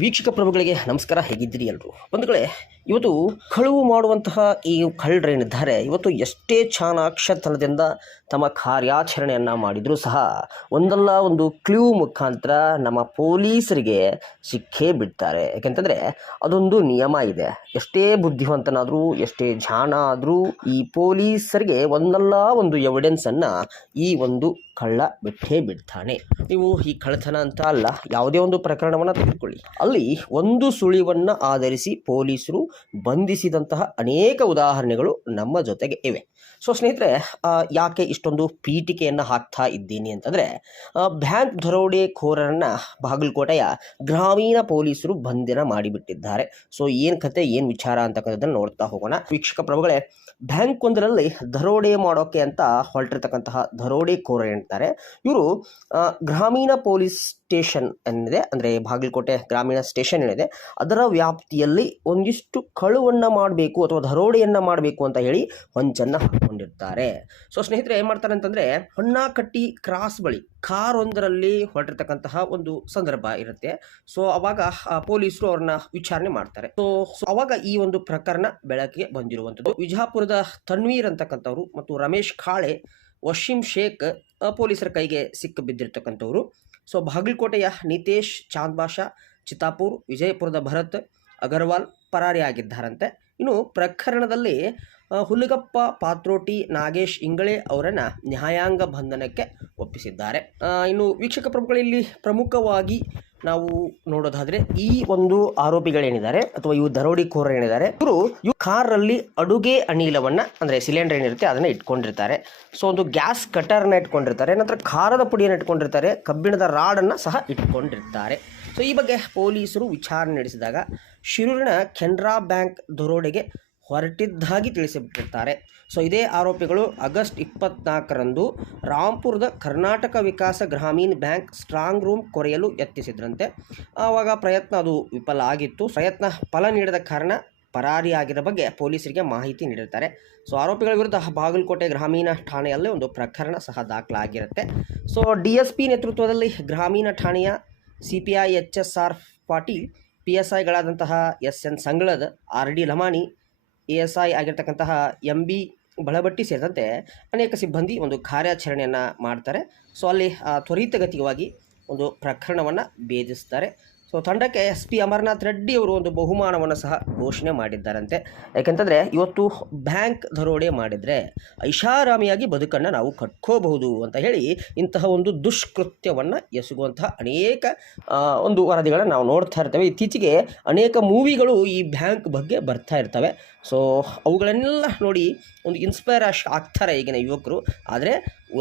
ವೀಕ್ಷಕ ಪ್ರಭುಗಳಿಗೆ ನಮಸ್ಕಾರ, ಹೇಗಿದ್ದೀರಿ ಎಲ್ಲರೂ ಬಂಧುಗಳೇ, ಇವತ್ತು ಕಳುವು ಮಾಡುವಂತಹ ಈ ಕಳ್ಳರೇನಿದ್ದಾರೆ ಇವತ್ತು ಎಷ್ಟೇ ಚಾಣಾಕ್ಷತನದಿಂದ ತಮ್ಮ ಕಾರ್ಯಾಚರಣೆಯನ್ನು ಮಾಡಿದರೂ ಸಹ ಒಂದಲ್ಲ ಒಂದು ಕ್ಲೂ ಮುಖಾಂತರ ನಮ್ಮ ಪೊಲೀಸರಿಗೆ ಸಿಕ್ಕೇ ಬಿಡ್ತಾರೆ. ಯಾಕೆಂತಂದರೆ, ಅದೊಂದು ನಿಯಮ ಇದೆ. ಎಷ್ಟೇ ಬುದ್ಧಿವಂತನಾದರೂ, ಎಷ್ಟೇ ಜಾಣ ಆದರೂ ಈ ಪೊಲೀಸರಿಗೆ ಒಂದಲ್ಲ ಒಂದು ಎವಿಡೆನ್ಸನ್ನು ಈ ಒಂದು ಕಳ್ಳ ಬಿಟ್ಟೇ ಬಿಡ್ತಾನೆ. ನೀವು ಈ ಕಳ್ಳತನ ಅಂತ ಅಲ್ಲ, ಯಾವುದೇ ಒಂದು ಪ್ರಕರಣವನ್ನು ತೆಗೆದುಕೊಳ್ಳಿ. ಅಲ್ಲಿ ಒಂದು ಸುಳಿವನ್ನು ಆಧರಿಸಿ ಪೊಲೀಸರು ಬಂಧಿಸಿದಂತಹ ಅನೇಕ ಉದಾಹರಣೆಗಳು ನಮ್ಮ ಜೊತೆಗೆ ಇವೆ. ಸೊ ಸ್ನೇಹಿತರೆ ಯಾಕೆ ಇಷ್ಟೊಂದು ಪೀಠಿಕೆಯನ್ನು ಹಾಕ್ತಾ ಇದ್ದೀನಿ ಅಂತಂದರೆ ಬ್ಯಾಂಕ್ ದರೋಡೆಖೋರರನ್ನು ಬಾಗಲಕೋಟೆಯ ಗ್ರಾಮೀಣ ಪೊಲೀಸರು ಬಂಧನ ಮಾಡಿಬಿಟ್ಟಿದ್ದಾರೆ. ಸೊ ಏನು ಕತೆ, ಏನು ವಿಚಾರ ಅಂತಕ್ಕಂಥದ್ದನ್ನು ನೋಡ್ತಾ ಹೋಗೋಣ. ವೀಕ್ಷಕ ಪ್ರಭುಗಳೇ, ಬ್ಯಾಂಕ್ ಒಂದರಲ್ಲಿ ದರೋಡೆ ಮಾಡೋಕೆ ಅಂತ ಹೊರಟಿರ್ತಕ್ಕಂತಹ ದರೋಡೆಕೋರ ಹೇಳ್ತಾರೆ ಇವರು ಗ್ರಾಮೀಣ ಪೊಲೀಸ್ ಸ್ಟೇಷನ್ ಏನಿದೆ ಅಂದರೆ ಬಾಗಲಕೋಟೆ ಗ್ರಾಮೀಣ ಸ್ಟೇಷನ್ ಏನಿದೆ, ಅದರ ವ್ಯಾಪ್ತಿಯಲ್ಲಿ ಒಂದಿಷ್ಟು ಕಳುವನ್ನು ಮಾಡಬೇಕು ಅಥವಾ ದರೋಡೆಯನ್ನು ಮಾಡಬೇಕು ಅಂತ ಹೇಳಿ ಹೊಂಚನ್ನು ಹಾಕೊಂಡಿರ್ತಾರೆ. ಸೊ ಸ್ನೇಹಿತರೆ ಏನು ಮಾಡ್ತಾರೆ ಅಂತಂದರೆ, ಹೊನ್ನಾಕಟ್ಟಿ ಕ್ರಾಸ್ ಬಳಿ ಕಾರ್ ಒಂದರಲ್ಲಿ ಹೊರಟಿರ್ತಕ್ಕಂತಹ ಒಂದು ಸಂದರ್ಭ ಇರುತ್ತೆ. ಸೊ ಅವಾಗ ಪೊಲೀಸರು ಅವ್ರನ್ನ ವಿಚಾರಣೆ ಮಾಡ್ತಾರೆ. ಸೊ ಅವಾಗ ಈ ಒಂದು ಪ್ರಕರಣ ಬೆಳಕಿಗೆ ಬಂದಿರುವಂಥದ್ದು ವಿಜಾಪುರದ ತನ್ವೀರ್ ಅಂತಕ್ಕಂಥವ್ರು ಮತ್ತು ರಮೇಶ್ ಖಾಳೆ ವಶೀಂ ಶೇಖ್ ಪೊಲೀಸರ ಕೈಗೆ ಸಿಕ್ಕ ಬಿದ್ದಿರ್ತಕ್ಕಂಥವ್ರು. ಸೊ ಬಾಗಲಕೋಟೆಯ ನಿತೇಶ್ ಚಾಂದ್ ಬಾಷಾ ಚಿತ್ತಾಪುರ್, ವಿಜಯಪುರದ ಭರತ್, ಅಗರ್ವಾಲ್ ಪರಾರಿಯಾಗಿದ್ದಾರಂತೆ. ಇನ್ನು ಪ್ರಕರಣದಲ್ಲಿ ಹುಲಿಗಪ್ಪ, ಪಾತ್ರೋಟಿ, ನಾಗೇಶ್ ಇಂಗಳೆ ಅವರನ್ನು ನ್ಯಾಯಾಂಗ ಬಂಧನಕ್ಕೆ ಒಪ್ಪಿಸಿದ್ದಾರೆ. ಇನ್ನು ವೀಕ್ಷಕ ಪ್ರಭುಗಳಲ್ಲಿ ಪ್ರಮುಖವಾಗಿ ನಾವು ನೋಡೋದಾದ್ರೆ ಈ ಒಂದು ಆರೋಪಿಗಳೇನಿದ್ದಾರೆ ಅಥವಾ ಇವು ದರೋಡಿಕೋರ ಏನಿದ್ದಾರೆ ಇವರು ಇವು ಕಾರಲ್ಲಿ ಅಡುಗೆ ಅನಿಲವನ್ನ, ಅಂದ್ರೆ ಸಿಲಿಂಡರ್ ಏನಿರುತ್ತೆ ಅದನ್ನ ಇಟ್ಕೊಂಡಿರ್ತಾರೆ. ಸೊ, ಒಂದು ಗ್ಯಾಸ್ ಕಟರ್ನ ಇಟ್ಕೊಂಡಿರ್ತಾರೆ, ನಂತರ ಖಾರದ ಪುಡಿಯನ್ನು ಇಟ್ಕೊಂಡಿರ್ತಾರೆ, ಕಬ್ಬಿಣದ ರಾಡನ್ನು ಸಹ ಇಟ್ಕೊಂಡಿರ್ತಾರೆ. ಸೊ, ಈ ಬಗ್ಗೆ ಪೊಲೀಸರು ವಿಚಾರಣೆ ನಡೆಸಿದಾಗ ಶಿರೂರಿನ ಕೆನರಾ ಬ್ಯಾಂಕ್ ದರೋಡೆಗೆ ಹೊರಟಿದ್ದಾಗಿ ತಿಳಿಸಿಬಿಟ್ಟಿರ್ತಾರೆ. ಸೊ, ಇದೇ ಆರೋಪಿಗಳು ಆಗಸ್ಟ್ ಇಪ್ಪತ್ನಾಲ್ಕರಂದು ರಾಂಪುರದ Karnataka Vikas Grameena bank strong room ಕೊರೆಯಲು ಯತ್ನಿಸಿದ್ರಂತೆ. ಆವಾಗ ಪ್ರಯತ್ನ ಅದು ವಿಫಲ ಆಗಿತ್ತು. ಪ್ರಯತ್ನ ಫಲ ನೀಡದ ಕಾರಣ ಪರಾರಿಯಾಗಿದ ಬಗ್ಗೆ ಪೊಲೀಸರಿಗೆ ಮಾಹಿತಿ ನೀಡಿರ್ತಾರೆ. ಸೊ, ಆರೋಪಿಗಳ ವಿರುದ್ಧ ಬಾಗಲಕೋಟೆ ಗ್ರಾಮೀಣ ಠಾಣೆಯಲ್ಲೇ ಒಂದು ಪ್ರಕರಣ ಸಹ ದಾಖಲಾಗಿರುತ್ತೆ. ಸೊ, ಡಿ ನೇತೃತ್ವದಲ್ಲಿ ಗ್ರಾಮೀಣ ಠಾಣೆಯ C P I H S R Patil P S ಐಗಳಾದಂತಹ S N Sangalad R D Lamani, A S I ಆಗಿರ್ತಕ್ಕಂತಹ M B Balabatti ಸೇರಿದಂತೆ ಅನೇಕ ಸಿಬ್ಬಂದಿ ಒಂದು ಕಾರ್ಯಾಚರಣೆಯನ್ನು ಮಾಡ್ತಾರೆ. ಸೊ ಅಲ್ಲಿ ತ್ವರಿತಗತಿಯವಾಗಿ ಒಂದು ಪ್ರಕರಣವನ್ನು ಭೇದಿಸ್ತಾರೆ. ಸೊ ತಂಡಕ್ಕೆ ಎಸ್ ಪಿ ಅಮರನಾಥ್ ರೆಡ್ಡಿ ಅವರು ಒಂದು ಬಹುಮಾನವನ್ನು ಸಹ ಘೋಷಣೆ ಮಾಡಿದ್ದಾರಂತೆ. ಯಾಕೆಂತಂದರೆ, ಇವತ್ತು ಬ್ಯಾಂಕ್ ದರೋಡೆ ಮಾಡಿದರೆ ಐಷಾರಾಮಿಯಾಗಿ ಬದುಕನ್ನು ನಾವು ಕಟ್ಕೋಬಹುದು ಅಂತ ಹೇಳಿ ಇಂತಹ ಒಂದು ದುಷ್ಕೃತ್ಯವನ್ನು ಎಸಗುವಂತಹ ಅನೇಕ ಒಂದು ವರದಿಗಳನ್ನು ನಾವು ನೋಡ್ತಾ ಇರ್ತೇವೆ. ಇತ್ತೀಚೆಗೆ ಅನೇಕ ಮೂವಿಗಳು ಈ ಬ್ಯಾಂಕ್ ಬಗ್ಗೆ ಬರ್ತಾ ಇರ್ತವೆ. ಸೊ ಅವುಗಳನ್ನೆಲ್ಲ ನೋಡಿ ಒಂದು ಇನ್ಸ್ಪೈರ್ ಆಶ್ ಆಗ್ತಾರೆ ಈಗಿನ ಯುವಕರು. ಆದರೆ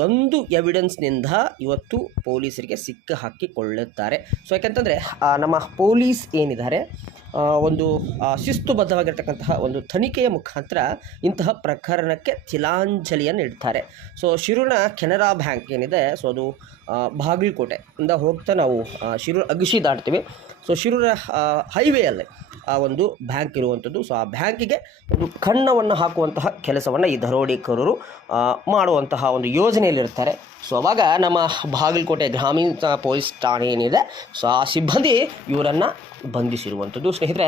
ಒಂದು ಎವಿಡೆನ್ಸ್ನಿಂದ ಇವತ್ತು ಪೊಲೀಸರಿಗೆ ಸಿಕ್ಕ ಹಾಕಿಕೊಳ್ಳುತ್ತಾರೆ. ಸೊ ಯಾಕೆಂತಂದರೆ ನಮ್ಮ ಪೊಲೀಸ್ ಏನಿದ್ದಾರೆ ಒಂದು ಶಿಸ್ತುಬದ್ಧವಾಗಿರ್ತಕ್ಕಂತಹ ಒಂದು ತನಿಖೆಯ ಮುಖಾಂತರ ಇಂತಹ ಪ್ರಕರಣಕ್ಕೆ ತಿಲಾಂಜಲಿಯನ್ನು ಇಡ್ತಾರೆ ಸೊ ಶಿರೂರಿನ ಕೆನರಾ ಬ್ಯಾಂಕ್ ಏನಿದೆ ಸೊ ಅದು ಬಾಗಲಕೋಟೆ ಇಂದ ಹೋಗ್ತಾ ನಾವು ಶಿರೂರು ಅಗಶಿ ದಾಟ್ತೀವಿ. ಸೊ ಶಿರೂರ ಹೈವೇಯಲ್ಲಿ ಆ ಒಂದು ಬ್ಯಾಂಕ್ ಇರುವಂಥದ್ದು. ಸೊ ಆ ಬ್ಯಾಂಕಿಗೆ ಒಂದು ಕಣ್ಣವನ್ನು ಹಾಕುವಂತಹ ಕೆಲಸವನ್ನು ಈ ದರೋಡೆಕೋರರು ಮಾಡುವಂತಹ ಒಂದು ಯೋಜನೆಯಲ್ಲಿರ್ತಾರೆ. ಸೊ ಅವಾಗ ನಮ್ಮ ಬಾಗಲಕೋಟೆ ಗ್ರಾಮೀಣ ಪೊಲೀಸ್ ಠಾಣೆ ಏನಿದೆ ಸೊ ಆ ಸಿಬ್ಬಂದಿ ಇವರನ್ನು ಬಂಧಿಸಿರುವಂಥದ್ದು. ಸ್ನೇಹಿತರೆ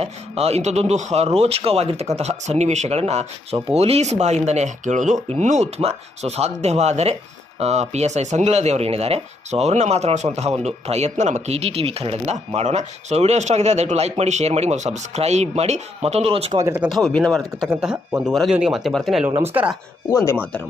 ಇಂಥದ್ದೊಂದು ರೋಚಕವಾಗಿರ್ತಕ್ಕಂತಹ ಸನ್ನಿವೇಶಗಳನ್ನು ಸೊ ಪೊಲೀಸ್ ಬಾಯಿಂದನೇ ಕೇಳೋದು ಇನ್ನೂ ಉತ್ತಮ. ಸೊ ಸಾಧ್ಯವಾದರೆ ಪಿ ಎಸ್ ಐ ಸಂಗಳದೇವರು ಏನಿದ್ದಾರೆ. ಸೊ ಅವ್ರನ್ನ ಮಾತನಾಡಿಸುವಂತಹ ಒಂದು ಪ್ರಯತ್ನ ನಮ್ಮ ಕೆ ಟಿ ಟಿ ವಿ ಕನ್ನಡದಿಂದ ಮಾಡೋಣ. ಸೊ ವಿಡಿಯೋ ಇಷ್ಟ ಆಗಿದೆ ದಯವಿಟ್ಟು ಲೈಕ್ ಮಾಡಿ ಶೇರ್ ಮಾಡಿ, ಮತ್ತು ಸಬ್ಸ್ಕ್ರೈಬ್ ಮಾಡಿ. ಮತ್ತೊಂದು ರೋಚಕವಾಗಿರ್ತಕ್ಕಂತಹ, ವಿಭಿನ್ನವಾಗಿರ್ತಕ್ಕಂತಹ ಒಂದು ವರದಿಯೊಂದಿಗೆ ಮತ್ತೆ ಬರ್ತೀನಿ. ಎಲ್ಲರಿಗೂ ನಮಸ್ಕಾರ. ಒಂದೇ ಮಾತರಂ.